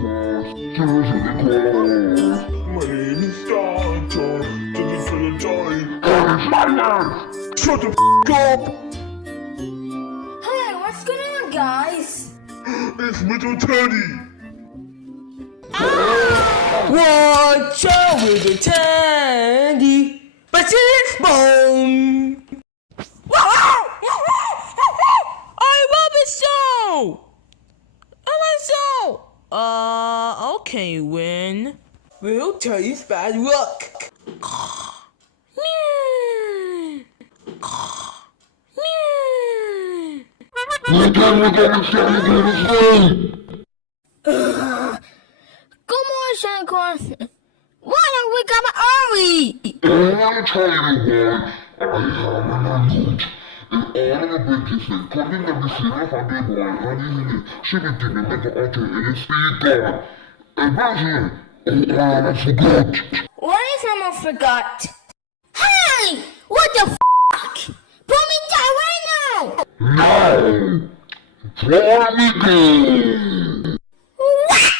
My name is Doctor. Did you feel the joy? Shut the up! Hey, what's going on, guys? It's Little Teddy. Watch out with the Teddy, but it's bone. I love it so. Okay, Win. We'll tell you bad luck. Come on, Shannon. Why don't we come early? I'm trying to work. I have an note. In all of the business, coming at the scene of a boy, and she would give me the auto and speaker. And version. I forgot. What if someone forgot? Hey! What the f***? Put me down right now! No! For me go! What?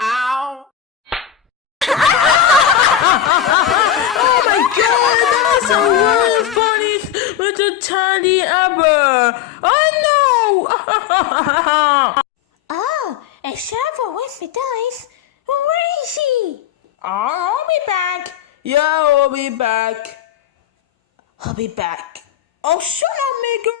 Ow! Oh my god, that is the worst funniest little tiny ever! Oh no! Oh, except for with the dice. Where is he? I'll be back. Yeah, I'll be back. I'll be back. Oh, shut up, Maker.